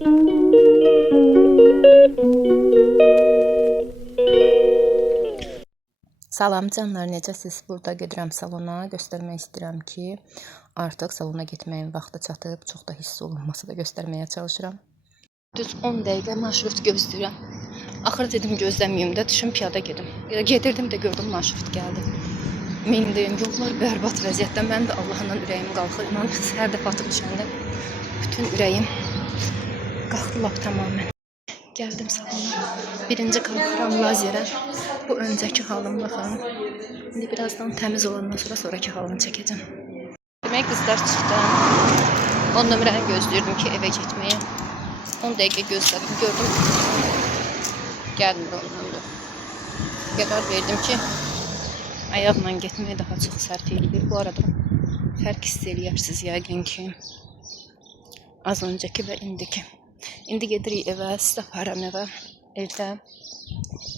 Salam canlar, necəsiz? Burada gedirəm salona. Göstərmək istəyirəm ki, artıq salona getməyin vaxtı çatıb. Çox da hiss olunması da göstərməyə çalışıram. Düz 10 dəqiqə marşrut gözləyirəm. Axır dedim gözləməyim də, düşüm piyada gedim. Gedirdim də gördüm marşrut gəldi. Mindim, yollar bərbad vəziyyətdə. Mən də Allahından ürəyim qalxır. İnan, hər dəfə atıb düşəndə bütün ürəyim qalxdı lap tamamən. Gəldim salona. Birinci qalxıram lazerə. Bu öncəki halım baxın. İndi birazdan təmiz olandan sonra sonraki halını çəkəcəm. Demək qızlar çıxdım. 10 nömrəni gözləyirdim ki, evə getməyə. 10 dəqiqə gözlədim, gördüm. Gəlmir ondan da. Qərar verdim ki, ayaqla getməyə daha çox sərf edilir. Bu arada fərq hiss eləyərsiniz yəqin ki, az öncəki və indiki. İndi gedirik evə, sizə aparam evə. Evdə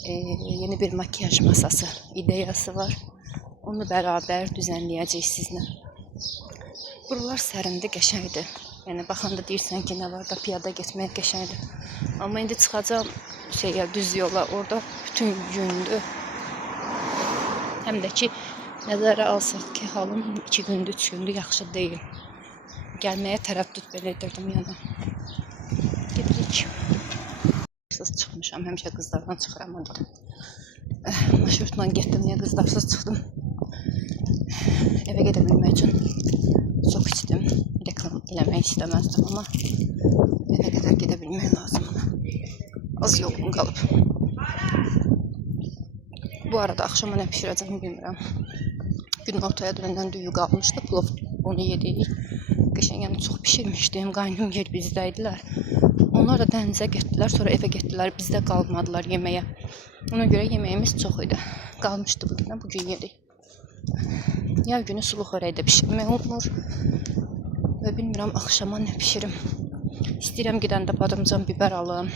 yeni bir makyaj masası ideyası var. Onu bərabər düzənləyəcəyik sizlə. Buralar sərindir, qəşəngdir. Yəni baxanda deyirsən ki, nə var da piyada getmək qəşəngdir. Amma indi çıxacağam düz yola, orada bütün gündür. Həm də ki, nəzərə alsaq ki, halım 2 gündür, 3 gündür yaxşı deyil. Gəlməyə tərəddüd belə edirdim yəni. Gedirik. Çıxmışam, həmişə qızlardan çıxıram orada. Marşrutla getdim, niyə qızlarsız çıxdım. Evə gedə bilmək üçün çox içdim. Reklam eləmək istəməzdim, amma evə qədər gedə bilmək lazımdır. Az yolum qalıb. Bu arada axşama nə pişirəcəm bilmirəm. Gün ortaya dönəndən düyü qalmışdı, plov onu yedik. Qəşəng yəni çox pişirmişdim, qaynım yer bizdəydilər. Onlar da dənizə getdilər, sonra evə getdilər, bizdə qalmadılar yeməyə. Ona görə yeməyimiz çox idi. Qalmışdı bugün yedik. Yay günü sulu xörəkdə pişirmək olmur. Və bilmirəm, axşama nə pişirim. İstəyirəm gedəndə badımcan biber alım.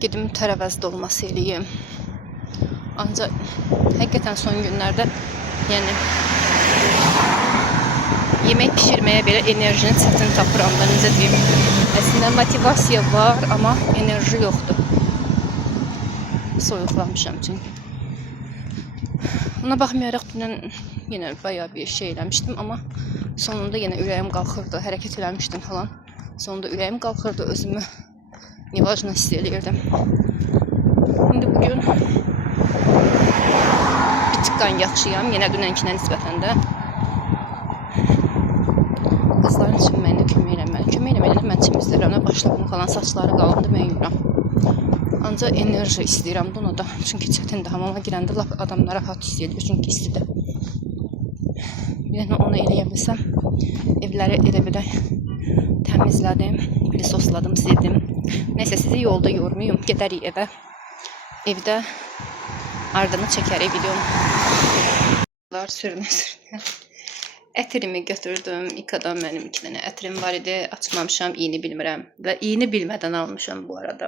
Gedim tərəvəz dolması eləyim. Ancaq həqiqətən son günlərdə yəni yemək pişirməyə belə enerjini çətin tapıram da, necə deyim. Əslində motivasiya var, amma enerji yoxdur. Soyuqlamışam çünki. Ona baxmayaraq dünən yenə bayağı bir şey eləmişdim, amma sonunda yenə ürəyim qalxırdı, hərəkət eləmişdim falan. Sonunda ürəyim qalxırdı, özümü nevajna hiss eləyirdim. İndi bugün bir tıqqan yaxşıyam, yenə dünənkinə nisbətən də. Qızların çimməyinə kömək eləməli, mən çimizdirəm, başlarını falan, saçları qalındı, mən yürürəm. Ancaq enerji istəyirəm bunu da, çünki çətindir, hamama girəndə lap adamlar rahat hiss edir, çünki istidir. Bir dənə onu eləyə bilsəm, evləri elə belə təmizlədim, pilisosladım, sildim. Neysə, sizi yolda yormayım, gedərik evə. Evdə ardını çəkərik videonu. Sürünə. Ətirimi götürdüm. İkadan mənim 2 dənə ətirim var idi. Açmamışam, iyini bilmirəm. Və iyini bilmədən almışam bu arada.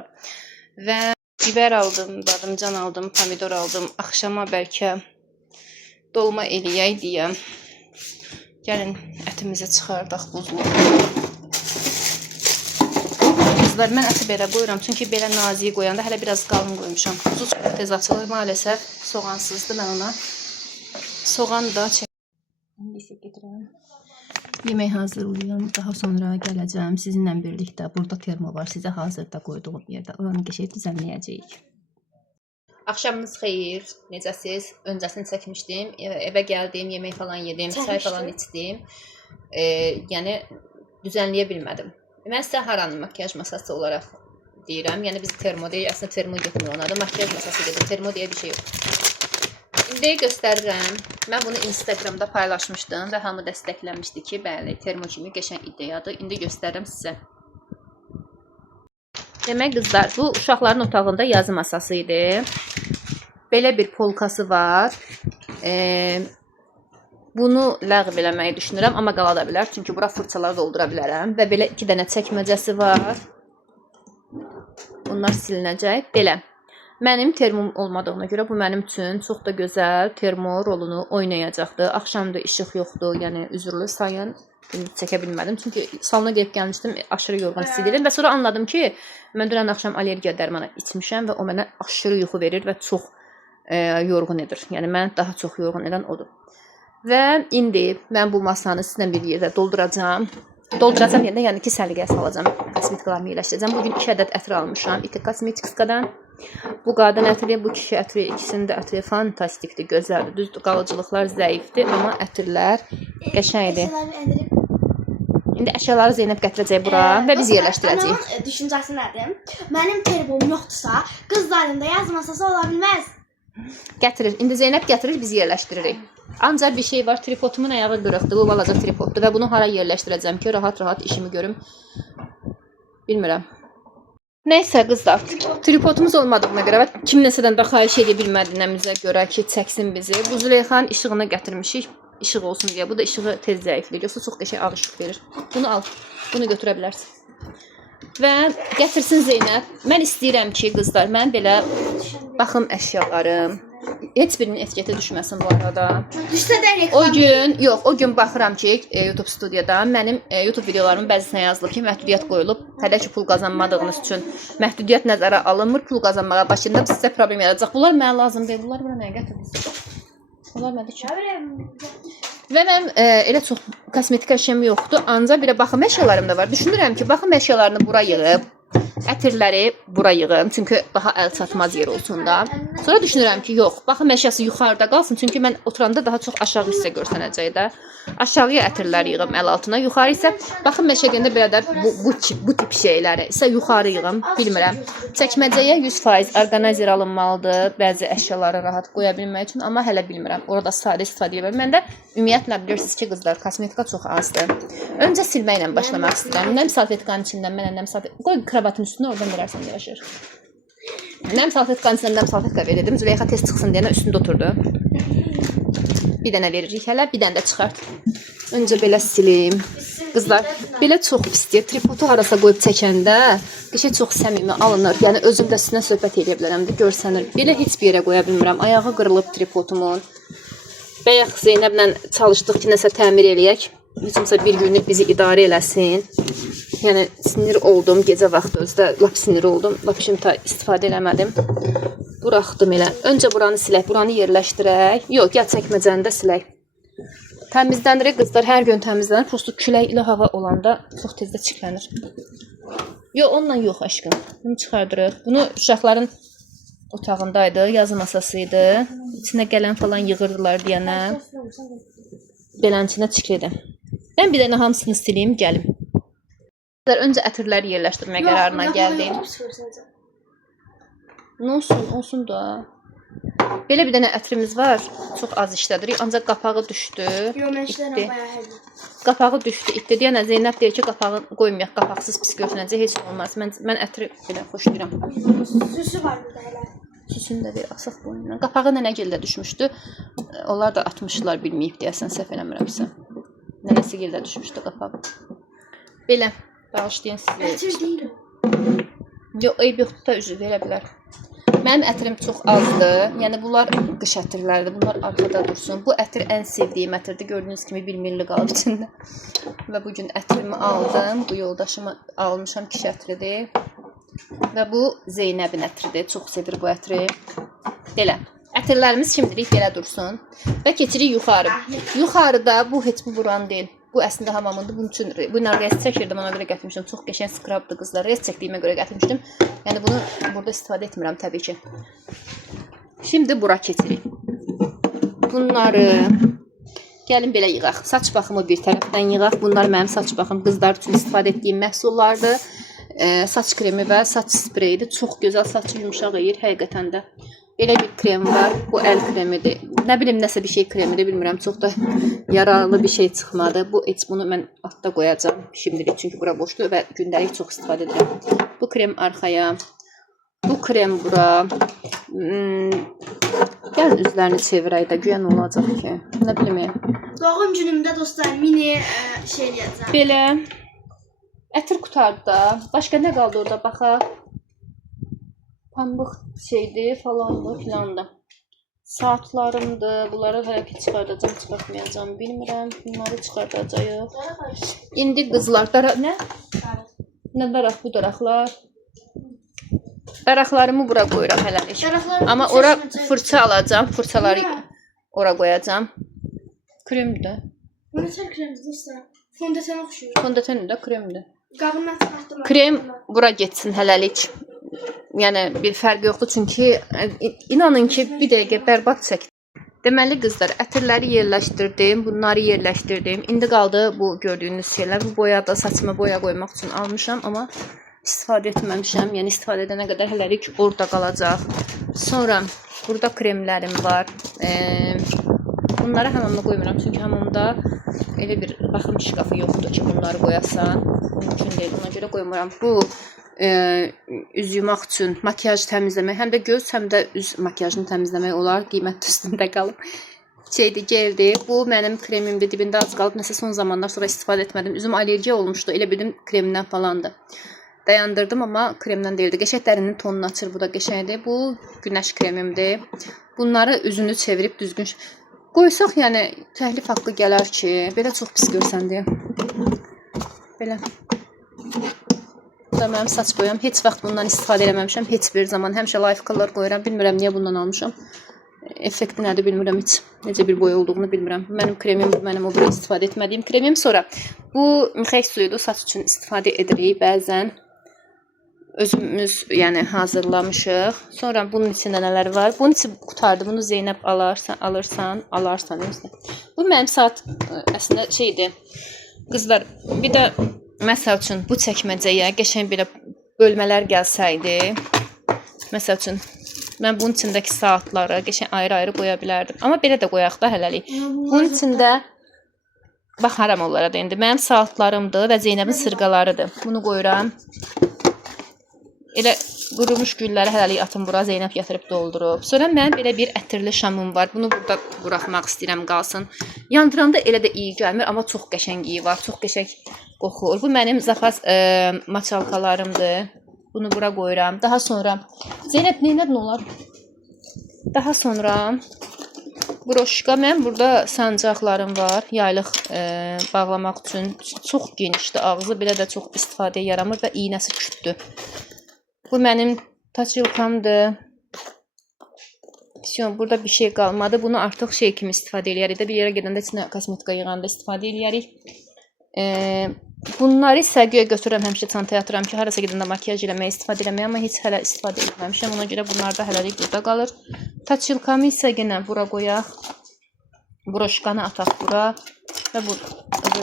Və biber aldım, badımcan aldım, pomidor aldım. Axşama bəlkə dolma eləyək deyə. Gəlin ətimizi çıxardaq buzlu. Qızlar, mən əti belə qoyuram. Çünki belə nazik qoyanda hələ biraz qalın qoymuşam. Buzu çox tez açılır. Maalesef soğansızdır mən ona. Soğan da çək. İndi isə gedirəm. Yemək hazırlayıram. Daha sonra gələcəm. Sizinlə birlikdə burada termo var. Sizə hazırda qoyduğum yerdə. Oranı qəşəng düzənləyəcəyik. Axşamınız xeyir. Necəsiz? Öncəsini çəkmişdim. Evə gəldim, yemək falan yedim, çay falan içdim. Yəni düzənləyə bilmədim. Mən sizə haranın makyaj masası olaraq deyirəm. Yəni biz termo deyil, əslində termo getmir ona da. Makyaj masası gedir. Termo deyə bir şey yox. İndi göstərirəm. Mən bunu Instagramda paylaşmışdım və hamı dəstəkləmişdi ki, bəli, termo kimi qəşəng ideyadır. İndi göstərirəm sizə. Demək qızlar, bu uşaqların otağında yazı masası idi. Belə bir polkası var. Bunu ləğv eləməyi düşünürəm, amma qala da bilər. Çünki bura fırçaları doldura bilərəm. Və belə 2 dənə çəkməcəsi var. Bunlar silinəcək. Belə. Mənim termom olmadığına görə bu mənim üçün çox da gözəl termo rolunu oynayacaqdı. Axşamda işıq yoxdur, yəni üzrlü sayın. Çəkə bilmədim çünki salona gedib gəlmişdim, aşırı yorğun hiss edirdim və sonra anladım ki, mən dünən axşam allergiya dərmanı içmişəm və o mənə aşırı yuxu verir və çox yorğun edir. Yəni mən daha çox yorğun edən odur. Və indi mən bu masanı sizlə bir yerdə dolduracağam. Dolduracağam yerdə, yəni ki, səliqəyə salacağam. Kosmetikalarımı yerləşdirəcəm. Bugün 2 ədəd ətir almışam. İti Cosmeticskadan. Bu qadın ətri, bu kişi ətri, ikisinin də ətri fantastikdir, gözəldir. Düzdür, qalıcılıqlar zəifdir, amma ətirlər qəşəngdir. İndi əşyaları Zeynəb gətirəcək bura və biz yerləşdirəcəyik. Onun düşüncəsi nədir? Mənim termom yoxdursa, qızlarında yaz masası ola bilməz. Gətirir. İndi Zeynəb gətirir, biz yerləşdiririk. Ancaq bir şey var, tripodumun ayağı qırıqdır, bu balaca tripoddur və bunu hara yerləşdirəcəm ki, rahat-rahat işimi görüm. Bilmirəm. Nəysə qızlar, tripodumuz olmadığına görə və kim nəsədən də xahiş edə bilmədiyimizə görə ki, çəksin bizi. Bu Züleyxanın işığını gətirmişik, işıq olsun deyə. Bu da işığı tez zəifləyir, yoxsa çox qəşəng ağ işıq verir. Bunu al, bunu götürə bilərsən. Və gətirsin Zeynəb. Mən istəyirəm ki, qızlar, mən belə baxım əşyalarım. Heç birinin etiketi düşməsin bu arada. Düşsə də reklam. O gün, yox, o gün baxıram ki, YouTube studiyada mənim YouTube videolarımın bəzisinə yazılıb ki, məhdudiyyət qoyulub. Hələ ki, pul qazanmadığınız üçün məhdudiyyət nəzərə alınmır, pul qazanmağa başlayanda sizə problem yaradacaq. Bunlar mənə lazım deyil. Bunlar bura nəyə gətirdiniz? Bunlar məndə ki. Və mənim elə çox kosmetik əşyam yoxdur, ancaq bir baxım əşyalarım da var. Düşünürəm ki, baxım əşyalarını bura yığıb, ətirləri bura yığım, çünki daha əl çatmaz yer olsun da. Sonra düşünürəm ki, yox, baxım əşyası yuxarıda qalsın, çünki mən oturanda daha çox aşağı hissə görsənəcək də. Aşağıya ətirlər yığım əl altına, yuxarı isə baxım məşəqəndə belə də bu tip şeyləri isə yuxarı yığım, bilmirəm. Çəkməcəyə 100% orqanayzer alınmalıdır, bəzi əşyaları rahat qoya bilmək üçün, amma hələ bilmirəm. Orada sadə istifadə edə bilmirəm. Mən də ümumiyyətlə bilirsiniz ki, qızlar, kosmetika çox azdır. Öncə silməklə başlamaq istəyirəm. Nəm salfetkanın içindən mənə nəm salfetka qoy kravatın üstünə, oradan verərsən yavaşır. Nəm salfetkanın içindən nəm salfetka verirdim. Züleyxa tez çıxsın deyənə üstündə oturdu. Bir dənə veririk hələ, bir dənə də çıxart. Öncə belə silim. Qızlar, belə çox pisdir. Tripodu harasa qoyub çəkəndə qəşə çox səmimi alınır. Yəni özüm də sizinlə söhbət edə bilərəm də, görsənir. Belə heç bir yerə qoya bilmirəm. Ayağı qırılıb tripodumun. Bayaq Zeynəblə çalışdıq ki, nəsə təmir eləyək. Heç olmasa bir günlük bizi idarə eləsin. Yəni sinir oldum gecə vaxtı, özdə lap sinir oldum. Lap şimdi istifadə eləmədim. Buraxdım elə. Öncə buranı silək, buranı yerləşdirək. Yox, gəl çəkməcəni də silək. Təmizləndirik qızlar, hər gün təmizlənir. Prosto küləkli hava olanda çox tezdə çiklənir. Yox, onunla yox aşkım. Bunu çıxardırıq. Bunu uşaqların otağındaydı, yazı masasıydı. İçinə gələn falan yığırdılar deyənə. Belənçinə çiklədi. Mən bir dənə hamısını sileyim, gəlim. Öncə ətirləri yerləşdirmə qərarına gəldim. Olsun da. Belə bir dənə ətrimiz var. Çox az işlədirik. Ancaq qapağı düşdü. İtdi. Qapağı düşdü, itdi. Deyənə Zeynəb deyir ki, qapağı qoymayaq. Qapaqsız pis görünəcək. Heç olmaz. Mən ətri belə xoşlayıram. Süsü var burada hələ. Süsünü də bir asaq boynuna. Qapağı nənəgildə düşmüşdü. Onlar da atmışlar, bilməyib deyəsən, səhv eləmirəmsə. Nənəsi gildə düşmüşdü qapağı. Belə. Bağışlayın sizi. Ətir deyil. Yox, eyb yoxdur da üzü verə bilər. Mənim ətirim çox azdır. Yəni bunlar qış ətirlərdir. Bunlar arxada dursun. Bu ətir ən sevdiyim ətirdir. Gördüyünüz kimi 1 milli qalıb içində. Və bugün ətirimi aldım. Bu yoldaşımı almışam, kişi ətridir. Və bu Zeynəbin ətridir. Çox sevir bu ətri. Belə. Ətirlərimiz şimdilik belə dursun. Və keçirik yuxarı. Yuxarıda bu heç bu buran deyil. Bu əslində hamamındır. Bunun üçün bununla rest çəkirdim, ona görə gətirmişdim. Çox qəşəng skrabdır qızlar. Rest çəkdiyimə görə gətirmişdim. Yəni bunu burada istifadə etmirəm təbii ki. Şimdi bura keçirik. Bunları gəlin belə yığaq. Saç baxımı bir tərəfdən yığaq. Bunlar mənim saç baxım qızlar üçün istifadə etdiyim məhsullardır. Saç kremi və saç spreyidir. Çox gözəl saçı yumuşaq edir həqiqətən də. Belə bir krem var. Bu əl kremidir. Nə bilim, nəsə bir şey kremidir, bilmirəm. Çox da yararlı bir şey çıxmadı. Bunu mən altda qoyacağım şimdilik, çünki bura boşdur və gündəlik çox istifadə edirəm. Bu krem arxaya. Bu krem bura. Gəlin üzlərini çevirək də, güya nə olacaq ki? Nə bilim. Doğum günümdə dostlar mini şey eləyəcəm. Belə. Ətir qutardı da. Başqa nə qaldı orada, baxaq. pambıq şeydir, falandır, filandır. Saatlarımdır. Bunları hərəkət çıxardacağım, çıxartmayacağım, bilmirəm. Bunları çıxardacağıq. İndi qızlar, nə? Nə daraq bu daraqlar? Daraqlarımı bura qoyuram hələlik. Amma ora fırça alacağım, fırçaları ora qoyacağım. Kremdir. Bunu sən kremdir usta. Fondöten oxşuyur. Fondöten də kremdir. Qabından çıxartdım. Krem bura getsin hələlik. Yəni bir fərqi yoxdur çünki inanın ki bir dəqiqə bərbad çəkdim. Deməli qızlar, ətirləri yerləşdirdim, bunları yerləşdirdim. İndi qaldı bu gördüyünüz şeylər. Bu boyada saçıma boya qoymaq üçün almışam, amma istifadə etməmişəm. Yəni istifadə edənə qədər hələlik orada qalacaq. Sonra burada kremlərim var. Bunları hamamda qoymuram çünki hamamda elə bir baxım şkafı yoxdur ki, bunları qoyasan. Mümkün deyil, ona görə qoymuram. Bu üz yumaq üçün makiyaj təmizləmək, həm də göz, həm də üz makiyajını təmizləmək olar. Qiymət üstündə qalıb. Şeydir, gəldi. Bu mənim kremimdir. Dibində az qalıb. Nəsə son zamanlar sonra istifadə etmədim. Üzüm allergiya olmuşdu. Elə bildim kremdən falandı. Dayandırdım, amma kremdən deyildi. Qəşəng dərinin tonunu açır. Bu da qəşəngdir. Bu günəş kremimdir. Bunları üzünü çevirib düzgün qoysaq, yəni təhlif haqqı gələr ki, belə çox pis görsən deyə. Belə. Bu da mənim saç boyam. Heç vaxt bundan istifadə eləməmişəm. Heç bir zaman. Həmişə Life Color qoyuram. Bilmirəm niyə bundan almışam. Effekti nədir bilmirəm heç. Necə bir boya olduğunu bilmirəm. Mənim kremim, mənim o bir istifadə etmədiyim kremim. Sonra bu mixək suyudur. Saç üçün istifadə edirik bəzən. Özümüz yəni hazırlamışıq. Sonra bunun içində nələr var? Bunun içi qutardı. Bunu Zeynəb alarsan özünə. Bu mənim saat əslində şeydir. Qızlar, bir də məsəl üçün bu çəkməcəyə qəşəng belə bölmələr gəlsəydi, məsəl üçün mən bunun içindəki saatları qəşəng ayrı-ayrı qoya bilərdim. Amma belə də qoyaq da hələlik. Bunun içində baxaram onlara da indi. Mənim saatlarımdır və Zeynəbin sırqalarıdır. Bunu qoyuram. Elə qurumuş gülləri hələlik atım bura, Zeynəb yatırıb doldurub. Sonra mənim belə bir ətirli şamım var. Bunu burada buraxmaq istəyirəm qalsın. Yandıranda elə də iyi gəlmir, amma çox qəşəng iyi var. Çox qəşəng qoxur. Bu mənim zapas maçalkalarımdır. Bunu bura qoyuram. Daha sonra Zeynəb neynədin olar? Daha sonra broşka. Mən burada sancaqlarım var. Yaylıq bağlamaq üçün. Çox genişdir ağzı. Belə də çox istifadəyə yaramır və iynəsi kütdür. Bu mənim taçılkamdır. Burada bir şey qalmadı. Bunu artıq şey kimi istifadə edirik. Bir yerə gedəndə içinə kosmetika yığanda istifadə edirik. Bunları isə göyə götürürəm, həmişə çantaya atıram ki, harasa gedəndə makiyaj eləməyə istifadə eləməyə, amma heç hələ istifadə etməmişəm. Ona görə bunlar da hələlik burada qalır. Taçılkamı isə yenə bura qoyaq. Broşkanı ataq bura. Və bu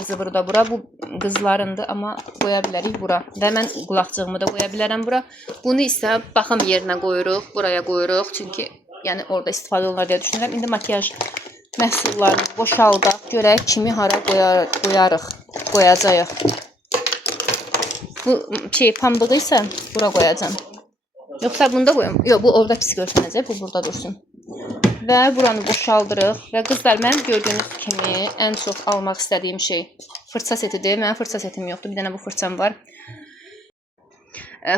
zıvır da bura. Bu qızlarındır, amma qoya bilərik bura. Və mən qulaqcığımı da qoya bilərəm bura. Bunu isə baxım yerinə qoyuruq, buraya qoyuruq. Çünki yəni orada istifadə olunur deyə düşünürəm. İndi makiyaj məhsullarını boşaldaq, görək kimi hara qoyacağıq. Bu pambığı isə bura qoyacağım. Yoxsa bunda qoyum. Yox, bu orada pis görsənəcək, bu burada dursun. Və buranı boşaldırıq. Və qızlar, mən gördüyünüz kimi ən çox almaq istədiyim şey fırça setidir. Mənim fırça setim yoxdur. Bir dənə bu fırçam var.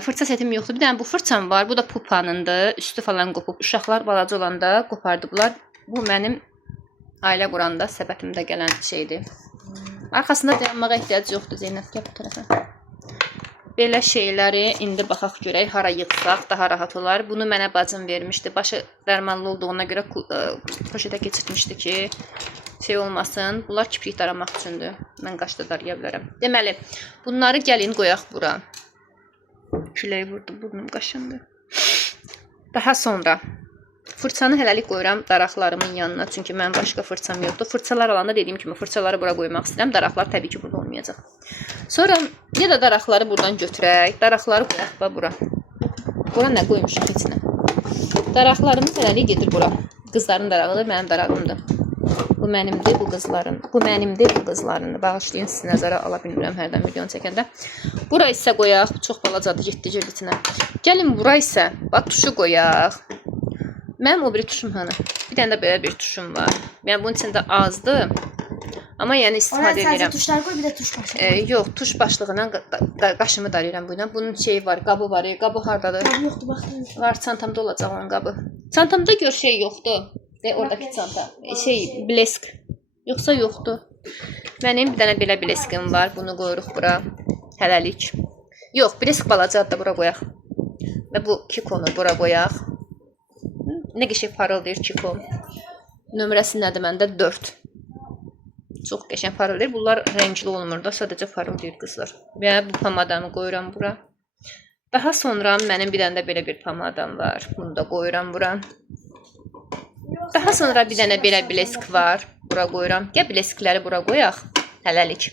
Fırça setim yoxdur. Bir dənə bu fırçam var. Bu da pupanındır. Üstü falan qopub. Uşaqlar balaca olanda qopardıblar. Bu mənim ailə quranda səbətimdə gələn şeydir. Arxasında dayanmağa ehtiyac yoxdur. Zeynəb, gəl bu tərəfə. Belə şeyləri indi baxaq görək, hara yığsaq daha rahat olar. Bunu mənə bacım vermişdi. Başı dərmanlı olduğuna görə poşetə keçirtmişdi ki, şey olmasın. Bunlar kiprik daramaq üçündür. Mən qaşda daraya bilərəm. Deməli, bunları gəlin qoyaq bura. Küləyi vurdu, burnum qaşındı. Daha sonra fırçanı hələlik qoyuram daraqlarımın yanına. Çünki mənim başqa fırçam yoxdur. Fırçalar alanda dediyim kimi fırçaları bura qoymaq istəyirəm. Daraqlar təbii ki burada olmayacaq. Sonra ya da daraqları buradan götürək. Daraqları qoyaq bura. Bura nə qoymuşuq içinə? Daraqlarımız hələlik gedir bura. Qızların darağıdır, mənim darağımdır. Bu mənimdir, bu qızların. Bu mənimdir, bu qızlarındır. Bağışlayın, sizi nəzərə ala bilmirəm hərdən videonu çəkəndə. Bura isə qoyaq. Çox balacadır, getdi içinə. Gəlin bura isə tuşu qoyaq. Mənim o bir tuşum hanı. Bir dənə də belə bir tuşum var. Yəni bunun içində azdır. Amma yəni Oraya istifadə sadəcə edirəm. tuşlar qoy, bir də tuş başı. Yox, tuş başlığına qaşımı darayıram bu ilə. Bunun şeyi var, qabı var. Qabı hardadır? Qabı yoxdur, baxın. Var, çantamda olacaq onun qabı. Çantamda gör şey yoxdur. Oradakı çanta. Şey, blesk. Yoxsa yoxdur. Mənim bir dənə belə bleskim var. Bunu qoyuruq bura. Hələlik. Yox, blesk balacadır da bura qoyaq. Və bu Kikonu bura qoyaq. Nə qəşəng parıldayır Kiko. Nömrəsi nədir məndə? 4. Çox qəşəng parıldayır. Bunlar rəngli olmur da, sadəcə parıldayır qızlar. Və bu pomadamı qoyuram bura. Daha sonra mənim bir dənə də belə bir pomadam var. Bunu da qoyuram bura. Daha sonra bir dənə belə blesk var. Bura qoyuram. Gəl bleskləri bura qoyaq. Hələlik.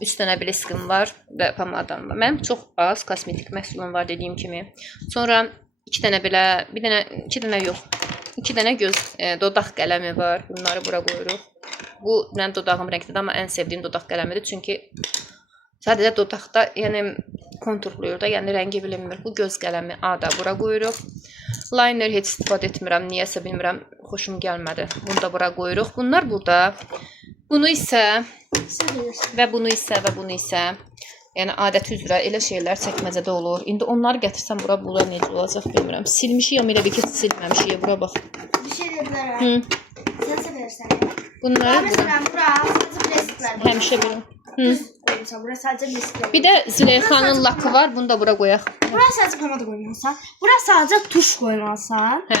3 dənə bleskim var və pomadam var. Mənim çox az kosmetik məhsulum var dediyim kimi. Sonra 2 dənə belə, 2 dənə yox. 2 dənə göz dodaq qələmi var. Bunları bura qoyuruq. Bu mənim dodağım rənglidir, amma ən sevdiyim dodaq qələmidir. Çünki sadəcə dodaqda, yəni konturluyur da, yəni rəngi bilinmir. Bu göz qələmi A da bura qoyuruq. Liner heç istifadə etmirəm, niyəsə bilmirəm, xoşum gəlmədi. Bunu da bura qoyuruq. Bunlar burada. Bunu isə və bunu isə, yəni adəti üzrə elə şeylər çəkməcədə olur. İndi onları gətirsəm bura necə olacaq bilmirəm. Silmişik, amma elə bir ki silməmişik. Bura bax. Bir şey deyə bilərəm. Sən seversən. Bunları Məsələn, bura sadəcə blesklər. həmişə belə. Qoymusan, bura sadəcə blesklər. Bir də Züleyxanın lakı var, bunu da bura qoyaq. Bura sadəcə pomada qoymalısan. Bura sadəcə tuş qoymalısan. Hə.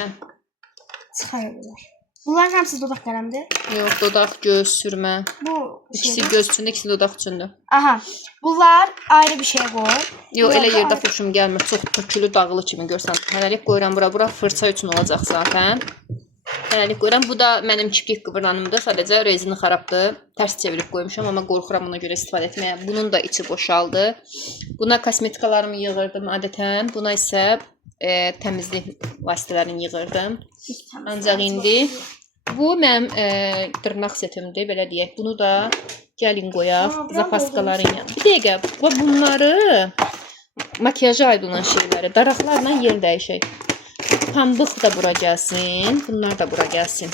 Çıxarırlar. Bunların hamısı dodaq qələmidir. Yox, dodaq, göz, sürmə. Bu İkisi göz üçündür, ikisi dodaq üçündür. Aha. Bunlar ayrı bir şey qoy. Yox, elə yerdə xoşum gəlmir. Çox tökülü, dağılı kimi görsən. Hələlik qoyuram bura. Bura fırça üçün olacaq zaten. Hələlik qoyuram. Bu da mənim kiprik qıvırlanımdır. Sadəcə rezini xarabdır. Tərs çevirib qoymuşam, amma qorxuram buna görə istifadə etməyə. Bunun da içi boşaldı. Buna kosmetikalarımı yığırdım adətən. Buna isə təmizlik vasitələrini yığırdım. Ancaq indi bu mənim dırnaq setimdir, belə deyək. Bunu da gəlin qoyaq. Zapaskaların yanına. Bir dəqiqə, bunları makiyajı aid olan şeyləri daraqlarla yer dəyişək. Pambıq da bura gəlsin. Bunlar da bura gəlsin.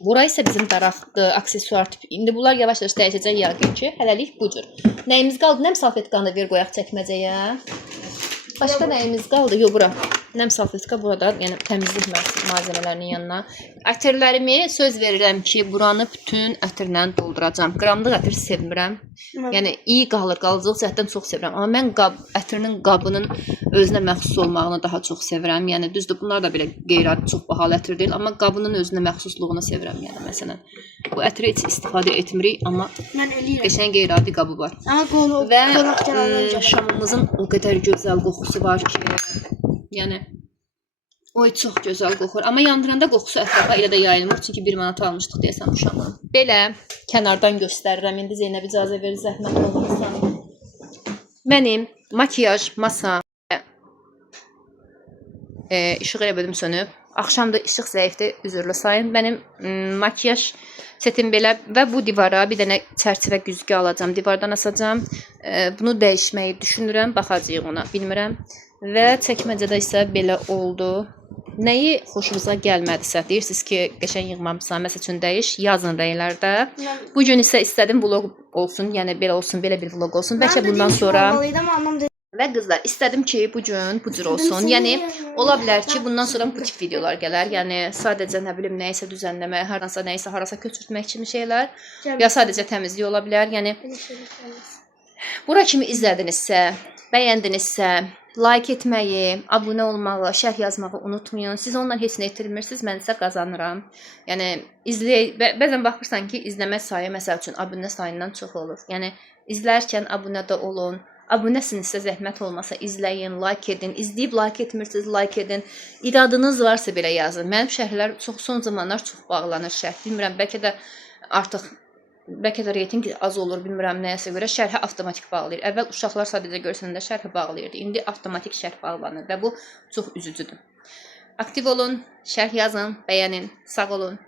Bura isə bizim daraqdır, aksesuar tipi. İndi bunlar yavaş-yavaş dəyişəcək yəqin ki. Hələlik bu cür. Nəyimiz qaldı? Nəm salfetkanı ver qoyaq çəkməcəyə. Başqa nəyimiz qaldı? Yox, bura. Nəm salfetka burada, yəni təmizlik malzəmələrinin yanına. Ətirlərimi söz verirəm ki, buranı bütün ətirlə dolduracam. Qramlıq ətir sevmirəm. Yəni iyi qalır, qalıcılıq cəhətdən çox sevirəm. Amma mən ətirinin qabının özünə məxsus olmağını daha çox sevirəm. Yəni düzdür, bunlar da belə qeyri-adi çox bahalı ətir deyil, amma qabının özünə məxsusluğunu sevirəm. Yəni məsələn, bu ətri heç istifadə etmirik, amma mən eləyirəm. Qəşəng qeyri-adi qabı var. Amma qonaq və şamımızın o qədər gözəl qoxusu var ki, yəni oy çox gözəl qoxur. Amma yandıranda qoxusu ətrafa elə də yayılmır. Çünki 1 manat almışdıq deyəsən bu şamı. Belə kənardan göstərirəm. İndi Zeynəb icazə verir, zəhmət olmasa. Mənim makiyaj masam işıq elə bölüm sönüb. Axşamda işıq zəifdir, üzrlü sayın. Mənim makiyaj setim belə və bu divara bir dənə çərçivə güzgü alacam. Divardan asacam. Bunu dəyişməyi düşünürəm. Baxacağıq ona, bilmirəm. Və çəkməcədə isə belə oldu. Nəyi xoşunuza gəlmədisə, deyirsiniz ki, qəşəng yığmamısan, məsəl üçün dəyiş, yazın rəylərdə. Bugün isə istədim vlog olsun, yəni belə olsun, belə bir vlog olsun. Bəlkə bundan sonra və qızlar, istədim ki, bugün bu cür olsun. Yəni ola bilər ki, bundan sonra bu tip videolar gələr. Yəni sadəcə nə bilim nəyisə düzənləmək, hardansa nəyisə harasa köçürtmək kimi şeylər, ya sadəcə təmizlik ola bilər. Yəni bura kimi izlədinizsə, bəyəndinizsə, like etməyi, abunə olmağı, şərh yazmağı unutmayın. Siz ondan heç nə itirmirsiniz, mən isə qazanıram. Yəni bəzən baxırsan ki, izləmə sayı məsəl üçün abunə sayından çox olur. Yəni izlərkən abunədə olun. Abunəsinizsə zəhmət olmasa izləyin, like edin. İzləyib like etmirsiniz, like edin. İradınız varsa belə yazın. Mənim şərhlər son zamanlar çox bağlanır şərh. Bilmirəm, bəlkə də reyting az olur, bilmirəm nəyəsə görə şərhə avtomatik bağlayır. Əvvəl uşaqlar sadəcə görsəndə şərhə bağlayırdı. İndi avtomatik şərh bağlanır və bu çox üzücüdür. Aktiv olun, şərh yazın, bəyənin. Sağ olun.